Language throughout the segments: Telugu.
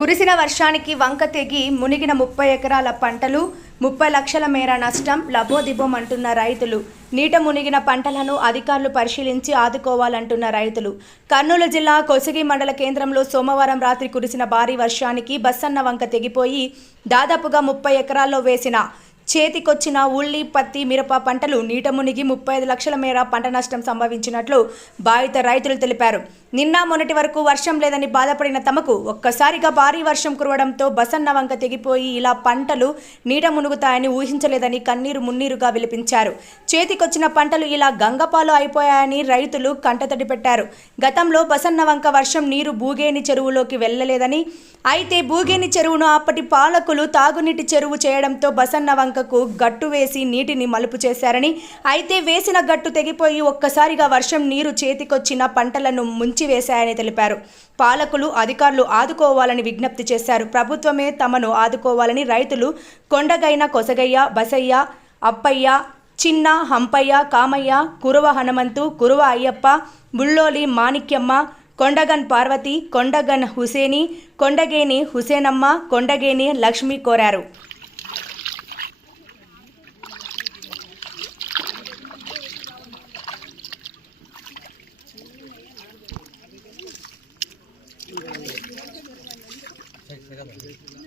కురిసిన వర్షానికి వంక తెగి మునిగిన ముప్పై ఎకరాల పంటలు ముప్పై లక్షల మేర నష్టం లబోదిబోం అంటున్న రైతులు. నీట మునిగిన పంటలను అధికారులు పరిశీలించి ఆదుకోవాలంటున్న రైతులు. కర్నూలు జిల్లా కొసగి మండల కేంద్రంలో సోమవారం రాత్రి కురిసిన భారీ వర్షానికి బస్సన్న వంక తెగిపోయి దాదాపుగా ముప్పై ఎకరాల్లో వేసిన చేతికొచ్చిన ఉల్లి పత్తి మిరప పంటలు నీట మునిగి ముప్పై ఐదు లక్షల మేర పంట నష్టం సంభవించినట్లు బాధిత రైతులు తెలిపారు. నిన్న మొన్నటి వరకు వర్షం లేదని బాధపడిన తమకు ఒక్కసారిగా భారీ వర్షం కురవడంతో బసన్న వంక తెగిపోయి ఇలా పంటలు నీట మునుగుతాయని ఊహించలేదని కన్నీరు మున్నీరుగా విలిపించారు. చేతికొచ్చిన పంటలు ఇలా గంగపాలు అయిపోయాయని రైతులు కంటతడి పెట్టారు గతంలో బసన్న వంక వర్షం నీరు బూగేని చెరువులోకి వెళ్ళలేదని అయితే బూగేని చెరువును అప్పటి పాలకులు తాగునీటి చెరువు చేయడంతో బసన్న వంకకు గట్టు వేసి నీటిని మలుపు చేశారని అయితే వేసిన గట్టు తెగిపోయి ఒక్కసారిగా వర్షం నీరు చేతికొచ్చిన పంటలను ముంచివేశాయని తెలిపారు. పాలకులు అధికారులు ఆదుకోవాలని విజ్ఞప్తి చేశారు. ప్రభుత్వమే తమను ఆదుకోవాలని రైతులు కొండగైన కొసగయ్య బసయ్య అప్పయ్య చిన్న హంపయ్య కామయ్య కురువ హనుమంతు కురువ అయ్యప్ప బుల్లోలి మాణిక్యమ్మ కొండగన్ పార్వతి కొండగన్ హుసేని కొండగేని హుసేనమ్మ కొండగేని లక్ష్మి కోరారు.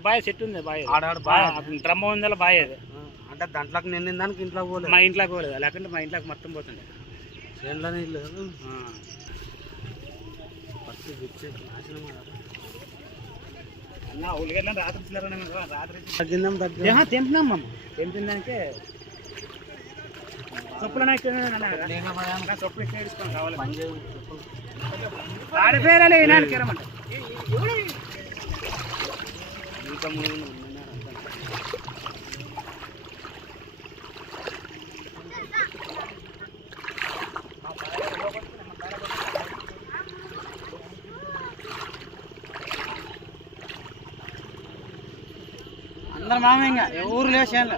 బాగా చెట్టు ఉంది బాగా ఆడాడు బాగా డ్రమ్ ఉందా బాగా అది. అంటే దాంట్లోకి నిండిన దానికి ఇంట్లో పోలేదు. మా ఇంట్లోకి పోలేదు లేకుంటే మా ఇంట్లోకి మొత్తం చేనులో నీళ్ళు ఆ. తెంపినాం మమ్మ తెంపిందంటే చొప్పులు చొప్పులు ఇస్తాం కావాలి ఆడిపోయారా ఈనాడు కిరమంట ఇంకా అందరు మామ ఇంకా ఊరు లేదు చేనులో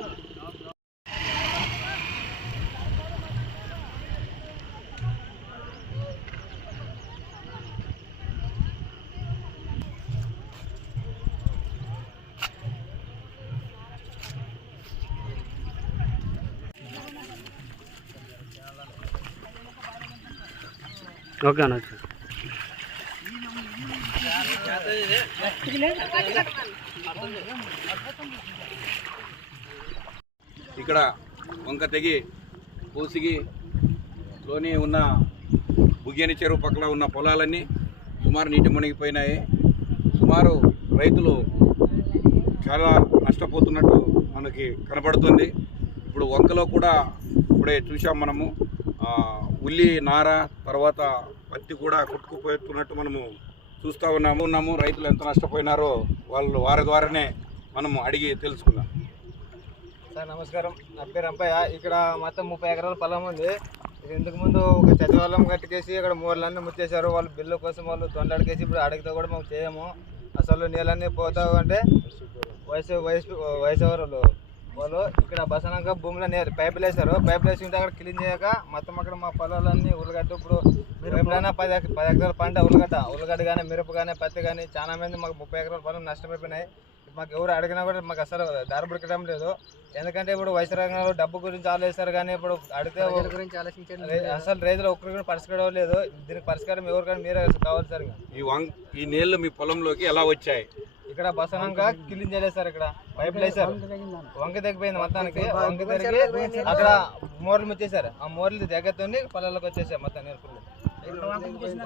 ఓకే అన్న. ఇక్కడ వంక తెగి పూసిగి లోని ఉన్న బుగ్గని చెరువు పక్కన ఉన్న పొలాలన్నీ సుమారు నీటి మునిగిపోయినాయి. సుమారు రైతులు చాలా నష్టపోతున్నట్టు మనకి కనబడుతుంది ఇప్పుడు వంకలో కూడా ఇప్పుడే చూసాం మనము. ఉల్లి నార తర్వాత పత్తి కూడా కొట్టుకుపోతున్నట్టు మనము చూస్తూ ఉన్నాము. ఉన్నాము. రైతులు ఎంత నష్టపోయినారో వాళ్ళు వారి ద్వారానే మనము అడిగి తెలుసుకుందాం. సార్ నమస్కారం. నా పేరు అంపయ్య. ఇక్కడ మొత్తం ముప్పై ఎకరాల పొలం ఉంది. ఇది ఇంతకు ముందు ఒక చదివాళ్ళం కట్టుకేసి ఇక్కడ మూరలన్నీ ముచ్చేశారు వాళ్ళు బిల్లు కోసం వాళ్ళు తొండడికేసి ఇప్పుడు అడిగితే కూడా మేము చేయము. అసలు నీళ్ళన్నీ పోతావు అంటే వయసు వయసు వయసు వాళ్ళు? వాళ్ళు ఇక్కడ బసనాక భూమిలో నీళ్ళు పైపులు వేశారు. పైపులు వేసి ఉంటే అక్కడ క్లీన్ చేయక మొత్తం అక్కడ మా పొలాలన్నీ ఉల్లగడ్డ ఇప్పుడు ఎప్పుడైనా పది పది ఎకరాల పంట ఉల్లగడ్డ ఉల్లగడ్డ కానీ మిరప కానీ పత్తి కానీ చాలా మంది మాకు ముప్పై ఎకరాల పొలం నష్టమైపోయినాయి మాకు ఎవరు అడిగినా కూడా మాకు అసలు ధర దొరకడం లేదు. ఎందుకంటే ఇప్పుడు వయసు రంగంలో డబ్బు గురించి ఆలోచిస్తారు కానీ ఇప్పుడు అడిగితే అసలు రైతులు ఒక్కరు కూడా పరిష్కారం లేదు. దీనికి పరిష్కారం ఎవరు కానీ మీరే కావాలి సార్. ఈ వంగ్ ఈ నీళ్ళు మీ పొలంలోకి ఎలా వచ్చాయి? ఇక్కడ బసనంగా క్లీన్ చేయలేదు సార్ ఇక్కడ. పైపులు వేసారు వంక తగ్గిపోయింది మొత్తానికి. వంక తిరిగి అక్కడ మోర్లు ముచ్చేసారు ఆ మోర్లు దగ్గరతోని పొలాలకు వచ్చేసాయి మొత్తం నీరు ఫుల్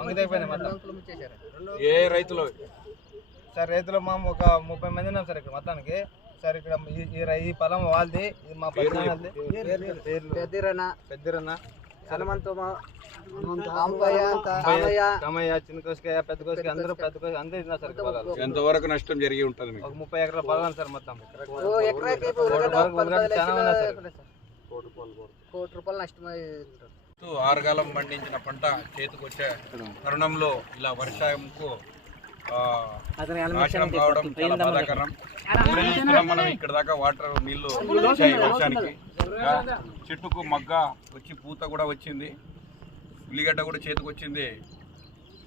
వంక తగ్గిపోయింది మొత్తం. ఏ రైతులు? సార్ రైతులు మేము ఒక ముప్పై మంది ఉన్నాం సార్ ఇక్కడ మొత్తానికి. సార్ ఇక్కడ ఈ- పొలం వాళ్ళది ఇది మా పెద్దిరన్న. పెద్దిరన్న. కామయ్య చిన్న కోసుకాయ పెద్ద కోసుకాయ అందరూ పెద్ద కోసుకాయ అందరూ ఇస్తున్నారు సార్ పొలాలు ఎంతవరకు నష్టం జరిగి ఉంటుంది మీకు? ఒక ముప్పై ఎకరాల పొలం సార్ మొత్తం. చాలా ఉన్నాయి సార్. కోటి రూపాయలు నష్టమై ఆరుగాలం పండించిన పంట చేతికి వచ్చే తరుణంలో ఇలా వర్షంకు నాశనం కావడం చాలా బాధాకరం. మనం ఇక్కడ దాకా వాటర్ నీళ్ళు వచ్చాయి వర్షానికి. చెట్టుకు మగ్గ వచ్చి పూత కూడా వచ్చింది. ఉల్లిగడ్డ కూడా చేతికి వచ్చింది.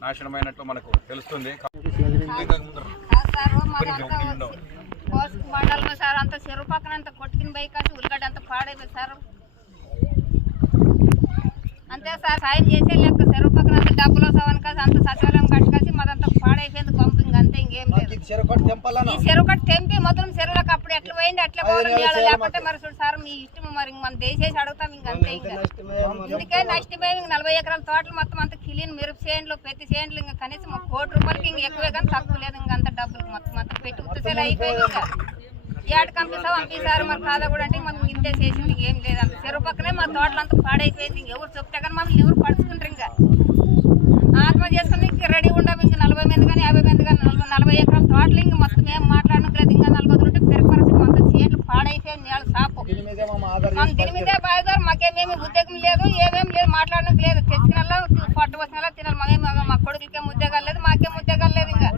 నాశనమైనట్లు మనకు తెలుస్తుంది. సార్ అంత చెరువు పక్కన అంత కొట్టుకుని పోయి కాసి ఉల్లిగడ్డ అంత పాడైపోయి సార్. అంతే సార్ సాయం చేసే లెక్క చెరువు పక్కన అంత డబ్బులు సవన్ కాసి అంత సచివాలయం కట్టుకాసి మాదంతా పాడైపోయింది పంపింగ్ అంతే ఇంకేం లేదు. ఈ చెరువు కట్టి తెంపి మొత్తం చెరువులకు అప్పుడు ఎట్లా పోయింది అట్లా నీళ్ళు లేకుంటే మరి చూడు సార్ మీ ఇష్టం మరి మనం దేశేసి అడుగుతాం ఇంక అంతే ఇంకా ఇందుకే నష్టమే ఇంక నలభై ఎకరాల తోటలు మొత్తం అంత క్లీన్ మిరప చేయండ్లు ప్రతి చేయండ్లు ఇంకా కనీసం ఒక కోటి రూపాయలకి ఇంక ఎక్కువే కానీ తక్కువ లేదు ఇంక అంత డబ్బులు మొత్తం అంత పెట్టి ఉత్తసేలు అయిపోయింది ఇంకా. ఏడు కంపిస్తాం పంపిస్తారు మరి కాదా కూడా అంటే మనం ఇంతే చేసింది ఇంకేం లేదు అంత చెరువు పక్కనే మా తోటలు అంతా పాడైపోయింది ఎవరు చెప్తే కానీ మమ్మల్ని ఎవరు పడుచుకుంటారు ఇంకా. ఆత్మ చేసుకుని రెడీ ఉండం ఇంక నలభై మంది కానీ యాభై మంది కానీ నలభై నలభై ఎకరాల తోటలు ఇంక మొత్తం ఏం మాట్లాడలేదు ఇంకా నలభై ఉంటే పెరపరచడం అంత చేతులు పాడైపోయింది నీళ్ళ సాపు. మన దీని మీదే బాధ మాకేమేమి ఉద్యోగం లేదు ఏమేమి లేదు మాట్లాడడానికి లేదు. తెచ్చినల్లా పొట్ట వచ్చిన తినాలి. మాకేం మా కొడుకులకేం ఉద్యోగాలు లేదు మాకేం ఉద్యోగాలు లేదు ఇంకా.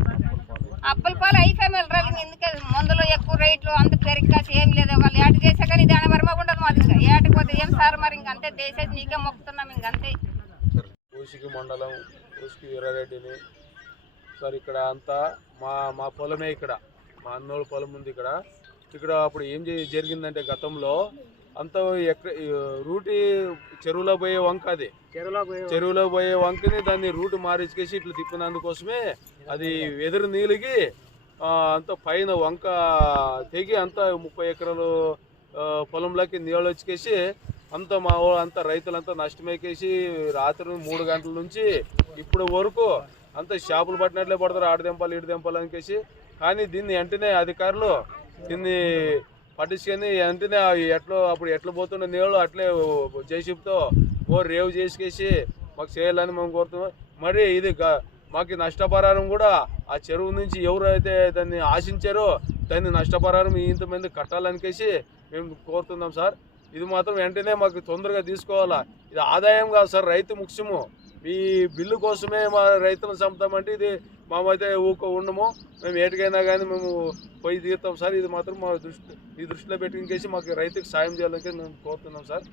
అప్పుల పాలు అయిపోయి వెళ్ళరాలి ఎందుకే? మందులు ఎక్కువ రేట్లు అంత పెరిగాసి ఏం లేదు. వాళ్ళు ఏట చేసా కానీ దాని వరమ ఉండదు మాది ఇంకా. ఏటకి పోతే ఏం సార్ మరి ఇంక? అంతే దేశేసి నీకే మొక్కుతున్నాం ఇంక ఊసికి మండలం ఊసికి వీరారెడ్డిని. సార్ ఇక్కడ అంతా మా మా పొలమే ఇక్కడ. మా అన్నోళ్ళ పొలం ఉంది ఇక్కడ. ఇక్కడ అప్పుడు ఏం జరి- జరిగిందంటే గతంలో అంతా ఎక్క ఈ రూటి చెరువులో పోయే వంక అది. చెరువులో పోయే వంకని దాన్ని రూట్ మారించేసి ఇట్లా తిప్పినందుకోసమే అది ఎదురు నీలిగి ఆ, అంత పైన వంక తెగి అంతా ముప్పై ఎకరాలు పొలంలోకి నీళ్ళు వచ్చేసి అంత మా అంత రైతులంతా నష్టమేకేసి రాత్రి మూడు గంటల నుంచి ఇప్పుడు వరకు అంత షాపులు పట్టినట్లే పడతారు. ఆడ దెంపాలి ఇటు దెంపాలి అనికేసి కానీ దీన్ని వెంటనే అధికారులు దీన్ని పట్టించుకొని వెంటనే ఎట్లా అప్పుడు ఎట్లా పోతున్న నీళ్ళు అట్లే జేసీబీతో ఓ రేవు చేసుకేసి మాకు చేయాలని మేము కోరుతున్నాం. మరి ఇది గ- మాకు నష్టపరారం నష్టపరిహారం కూడా ఆ చెరువు నుంచి ఎవరైతే దాన్ని ఆశించారో దాన్ని నష్టపరిహారం ఇంతమంది కట్టాలనికేసి మేము కోరుతున్నాం సార్. ఇది మాత్రం వెంటనే మాకు తొందరగా తీసుకోవాలా. ఇది ఆదాయం కాదు సార్ రైతు ముఖ్యము. ఈ బిల్లు కోసమే మా రైతులను చంపుతామంటే ఇది మామైతే ఊక ఉండము. మేము ఏటికైనా కానీ మేము పోయి తీరుతాం సార్. ఇది మాత్రం మా దృష్టి ఈ దృష్టిలో పెట్టుకుని మాకు రైతుకి సాయం చేయాలని మేము కోరుతున్నాం సార్.